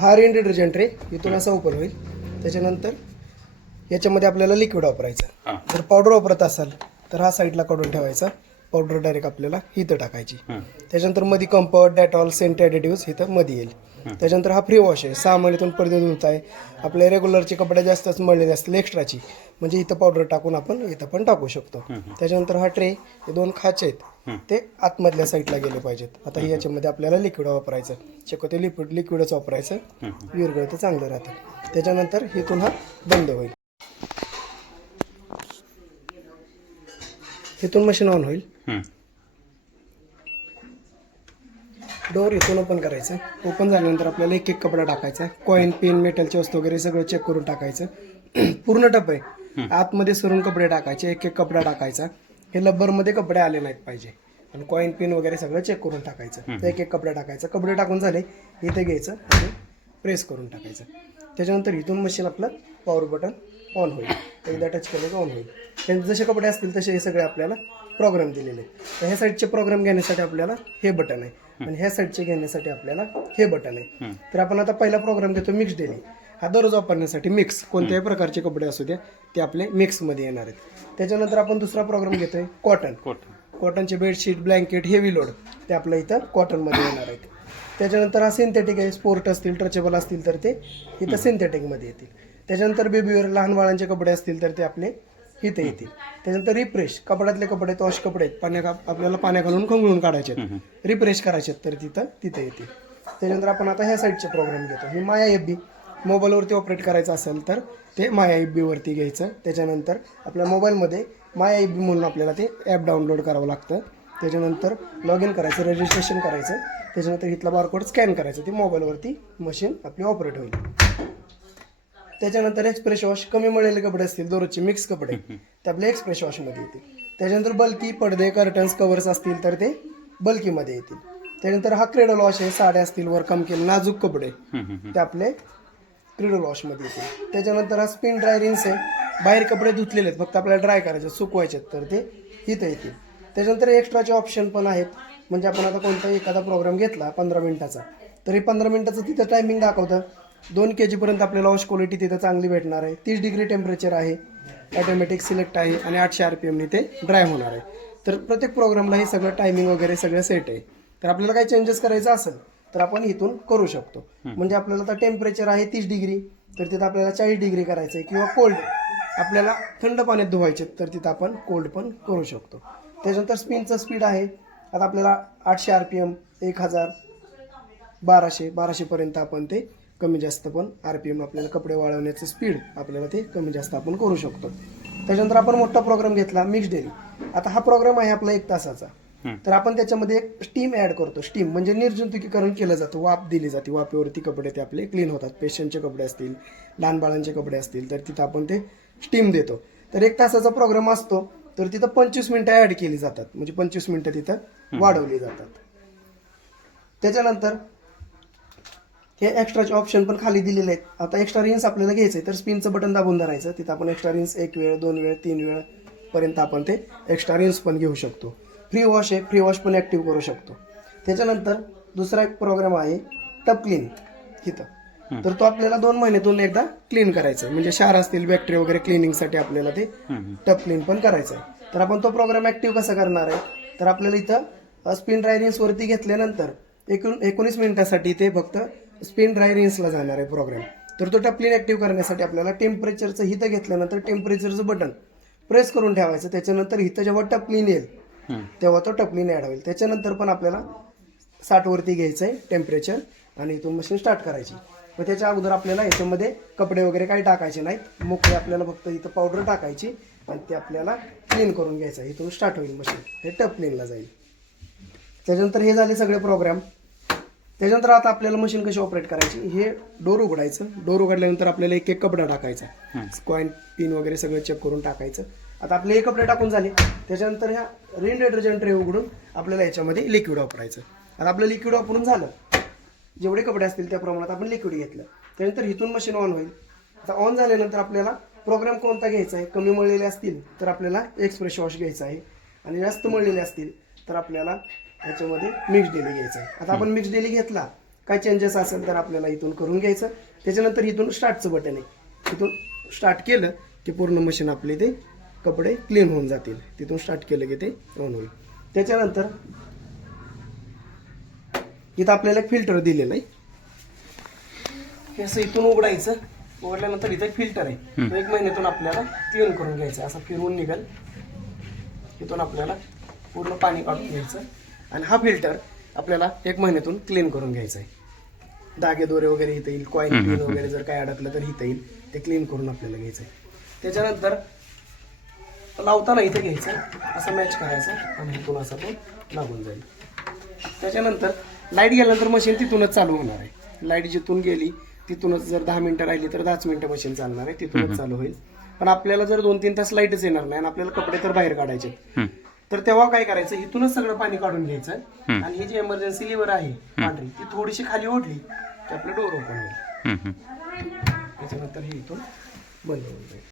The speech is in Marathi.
हा रेन डिटर्जंट रे इथून असा ओपन होईल. त्याच्यानंतर याच्यामध्ये आपल्याला लिक्विड वापरायचं. हां. जर पावडर वापरत असाल तर हा साईडला काढून ठेवायचा. पावडर डायरेक्ट आपल्याला इथं टाकायची. त्याच्यानंतर मध्ये कम्फर्ट, डेटॉल, सेंट ॲडिटिव्स इथं मध्ये येईल. त्याच्यानंतर हा फ्री वॉश आहे. 6 महिन्यातून पडदे धुत आहे. आपल्या रेग्युलरचे कपडे जास्तच मळलेले असतील एक्स्ट्राची, म्हणजे इथं पावडर टाकून आपण इथं पण टाकू शकतो. त्याच्यानंतर हा ट्रे, हे 2 खाचे आहेत ते आतमधल्या साईडला गेले पाहिजेत. आता हे याच्यामध्ये आपल्याला लिक्विड वापरायचं. शक्यतो लिक्विडच वापरायचं, विरघळतं चांगलं राहतं. त्याच्यानंतर इथून हा बंद होईल. इथून मशीन ऑन होईल. डोअर इथून ओपन करायचं. ओपन झाल्यानंतर आपल्याला एक एक कपडा टाकायचा. कॉईन, पेन, मेटलची वस्तू वगैरे सगळं चेक करून टाकायचं. पूर्ण टप आहे. आतमध्ये सरून कपडे टाकायचे. एक एक कपडा टाकायचा. हे लब्बरमध्ये कपडे आले नाहीत पाहिजे. आणि कॉईन, पिन वगैरे सगळं चेक करून टाकायचं. एक एक कपडा टाकायचा. कपडे टाकून झाले इथे घ्यायचं आणि प्रेस करून टाकायचं. त्याच्यानंतर इथून मशीन आपलं पॉवर बटन ऑन होईल. एकदा टच केलं की ऑन होईल. त्यांचे जसे कपडे असतील तसे हे सगळे आपल्याला प्रोग्राम दिलेले आहेत. तर ह्या साईडचे प्रोग्राम घेण्यासाठी आपल्याला हे बटन आहे आणि ह्या साईडचे घेण्यासाठी आपल्याला हे बटन आहे. तर आपण आता पहिला प्रोग्राम घेतो मिक्स डेली. हा दररोज वापरण्यासाठी मिक्स कोणत्याही प्रकारचे कपडे असू द्या ते आपले मिक्समध्ये येणार आहेत. त्याच्यानंतर आपण दुसरा प्रोग्राम घेतोय कॉटनचे बेडशीट, ब्लँकेट, हेवी लोड ते आपल्या इथं कॉटनमध्ये येणार आहेत. त्याच्यानंतर हा सिंथेटिक आहे. स्पोर्ट असतील, ट्रचेबल असतील तर ते इथं सिंथेटिकमध्ये येतील. त्याच्यानंतर बेबीवेअर, लहान बाळांचे कपडे असतील तर ते आपले इथे येतील. त्याच्यानंतर रिफ्रेश, कपड्यातले कपडे, वॉश कपडे आहेत, आपल्याला पाण्या घालून खंगळून काढायचे आहेत, रिफ्रेश करायचे आहेत तर तिथे येतील. त्याच्यानंतर आपण आता ह्या साईडचे प्रोग्राम घेतो. ही माया FB मोबाईलवरती ऑपरेट करायचं असेल तर ते माया FBवरती घ्यायचं. त्याच्यानंतर आपल्या मोबाईलमध्ये माया FB म्हणून आपल्याला ते ॲप डाउनलोड करावं लागतं. त्याच्यानंतर लॉग इन करायचं, रजिस्ट्रेशन करायचं. त्याच्यानंतर इथला बारकोड स्कॅन करायचं. ती मोबाईलवरती मशीन आपली ऑपरेट होईल. त्याच्यानंतर एक्सप्रेस वॉश, कमी मळलेले कपडे असतील दररोजचे मिक्स कपडे ते आपले एक्सप्रेस वॉशमध्ये येतील. त्याच्यानंतर बल्की पडदे, कर्टन्स, कवर्स असतील तर ते बल्कीमध्ये येतील. त्यानंतर हा क्रेडल वॉश आहे. साड्या असतील, वर काम केले नाजूक कपडे ते आपले क्रेडल वॉशमध्ये येतील. त्याच्यानंतर हा स्पिन ड्राय रिन्स आहे. बाहेर कपडे धुतलेले आहेत, फक्त आपल्याला ड्राय करायचे, सुकवायचे तर ते इथं येतील. त्याच्यानंतर एक्स्ट्राचे ऑप्शन पण आहेत. म्हणजे आपण आता कोणताही एखादा प्रोग्राम घेतला 15 मिनिटाचा, तर हे 15 मिनिटाचं तिथं टायमिंग दाखवतं. 2 kg पर्यंत आपल्याला वॉश क्वालिटी तिथं चांगली भेटणार आहे. 30 डिग्री टेम्परेचर आहे. ऑटोमॅटिक सिलेक्ट आहे आणि 800 RPM ते ड्राय होणार आहे. तर प्रत्येक प्रोग्रामला हे सगळं टायमिंग वगैरे सगळं सेट आहे. तर आपल्याला काही चेंजेस करायचं असेल तर आपण इथून करू शकतो. म्हणजे आपल्याला आता टेम्परेचर आहे 30 डिग्री, तर तिथं आपल्याला 40 डिग्री करायचं आहे. किंवा कोल्ड आपल्याला थंड पाण्यात धुवायचे तर तिथं आपण कोल्ड पण करू शकतो. त्याच्यानंतर स्पिनचं स्पीड आहे. आता आपल्याला 800 RPM, 1000, 1200 पर्यंत आपण ते कमी जास्त पण RPM आपल्याला कपडे वाळवण्याचं स्पीड आपल्याला ते कमी जास्त आपण करू शकतो. त्याच्यानंतर आपण मोठा प्रोग्राम घेतला मिक्स डेली. आता हा प्रोग्राम आहे आपला 1 तासाचा. तर आपण त्याच्यामध्ये एक स्टीम ॲड करतो. स्टीम म्हणजे निर्जंतुकीकरण केलं जातं, वाफ दिली जाते. वाफेवरती कपडे ते आपले क्लीन होतात. पेशंटचे कपडे असतील, लहान बाळांचे कपडे असतील तर तिथं आपण ते स्टीम देतो. तर 1 तासाचा प्रोग्राम असतो, तर तिथं 25 मिनिटं ॲड केली जातात. म्हणजे 25 मिनिटं तिथं वाढवली जातात. त्याच्यानंतर हे एक्स्ट्राचे ऑप्शन पण खाली दिलेले आहेत. आता एक्स्ट्रा रिन्स आपल्याला घ्यायचं आहे तर स्पिनचं बटन दाबून धरायचं. तिथं आपण एक्स्ट्रा रिन्स 1 वेळ, 2 वेळ, 3 वेळ पर्यंत आपण ते एक्स्ट्रा रिन्स पण घेऊ शकतो. फ्री वॉश आहे, फ्री वॉश पण ॲक्टिव्ह करू शकतो. त्याच्यानंतर दुसरा एक प्रोग्राम आहे टप क्लीन इथं. तर तो आपल्याला 2 महिन्यातून एकदा क्लीन करायचा आहे. म्हणजे क्षार असतील, बॅक्टेरिया वगैरे क्लिनिंगसाठी आपल्याला ते टप क्लीन पण करायचं आहे. तर आपण तो प्रोग्राम ॲक्टिव्ह कसा करणार आहे, तर आपल्याला इथं स्पिन ड्राय रिन्सवरती घेतल्यानंतर 19 मिनिटासाठी ते फक्त स्पिन ड्राय रिन्सला जाणार आहे प्रोग्राम. तर तो टप क्लीन ॲक्टिव्ह करण्यासाठी आपल्याला टेम्परेचरचं इथं घेतल्यानंतर टेम्परेचरचं बटन प्रेस करून ठेवायचं. त्याच्यानंतर इथं जेव्हा टप क्लीन येईल तेव्हा तो टप क्लीन ॲड होईल. त्याच्यानंतर पण आपल्याला 60 वरती घ्यायचं आहे टेम्परेचर आणि इथून मशीन स्टार्ट करायची. मग त्याच्या अगोदर आपल्याला याच्यामध्ये कपडे वगैरे काही टाकायचे नाहीत. मोकळे आपल्याला फक्त इथं पावडर टाकायची आणि ते आपल्याला क्लीन करून घ्यायचं आहे. इथून स्टार्ट होईल मशीन, हे टप क्लीनला जाईल. त्याच्यानंतर हे झाले सगळे प्रोग्राम. त्याच्यानंतर आता आपल्याला मशीन कशी ऑपरेट करायची, हे डोर उघडायचं. डोर उघडल्यानंतर आपल्याला एक एक कपडा टाकायचा. कॉईन, पिन वगैरे सगळं चेक करून टाकायचं. आता आपले हे कपडे टाकून झाले. त्याच्यानंतर ह्या रेन डिटर्जंट ट्रे उघडून आपल्याला याच्यामध्ये लिक्विड वापरायचं. आता आपलं लिक्विड वापरून झालं, जेवढे कपडे असतील त्या प्रमाणात आपण लिक्विड घेतलं. त्यानंतर इथून मशीन ऑन होईल. आता ऑन झाल्यानंतर आपल्याला प्रोग्राम कोणता घ्यायचा आहे. कमी मळलेले असतील तर आपल्याला एक्सप्रेस वॉश घ्यायचा आहे आणि जास्त मळलेले असतील तर आपल्याला ह्याच्यामध्ये मिक्स डेली घ्यायचा आहे. आता आपण मिक्स डेली घेतला काय चेंजेस असेल तर आपल्याला इथून करून घ्यायचं. त्याच्यानंतर इथून स्टार्टचं बटन आहे, इथून स्टार्ट केलं की पूर्ण मशीन आपले ते कपडे क्लीन होऊन जातील. तिथून स्टार्ट केलं की ते ऑन होईल. त्याच्यानंतर इथं आपल्याला एक फिल्टर दिलेलं आहे, हे असं इथून उघडायचं. उघडल्यानंतर इथं एक फिल्टर आहे, तो 1 महिन्यातून आपल्याला क्लीन करून घ्यायचा. असं फिरवून निघाल, इथून आपल्याला पूर्ण पाणी काढून घ्यायचं आणि हा फिल्टर आपल्याला 1 महिन्यातून क्लीन करून घ्यायचा आहे. धागे दोरे वगैरे इथं येईल, कॉइन पिन वगैरे जर काय अडकलं तर इथं येईल, ते क्लीन करून आपल्याला घ्यायचं आहे. त्याच्यानंतर लावताना इथे घ्यायचं, असं मॅच करायचं आणि इथून असं तो लागून जाईल. त्याच्यानंतर लाईट गेल्यानंतर मशीन तिथूनच चालू होणार आहे. लाईट जिथून गेली तिथूनच, जर 10 मिनिटं राहिली तर 10 मिनिटं मशीन चालणार आहे, तिथूनच चालू होईल. पण आपल्याला जर 2-3 तास लाईटच येणार नाही आणि आपल्याला कपडे तर बाहेर काढायचे, तर तेव्हा काय करायचं, इथूनच सगळं पाणी काढून घ्यायचं आणि ही जी इमर्जन्सी लिव्हर आहे पांढरी, ती थोडीशी खाली ओढली की आपलं डोर ओपन होईल. त्याच्यानंतर हे इथून बंद होऊन जाईल.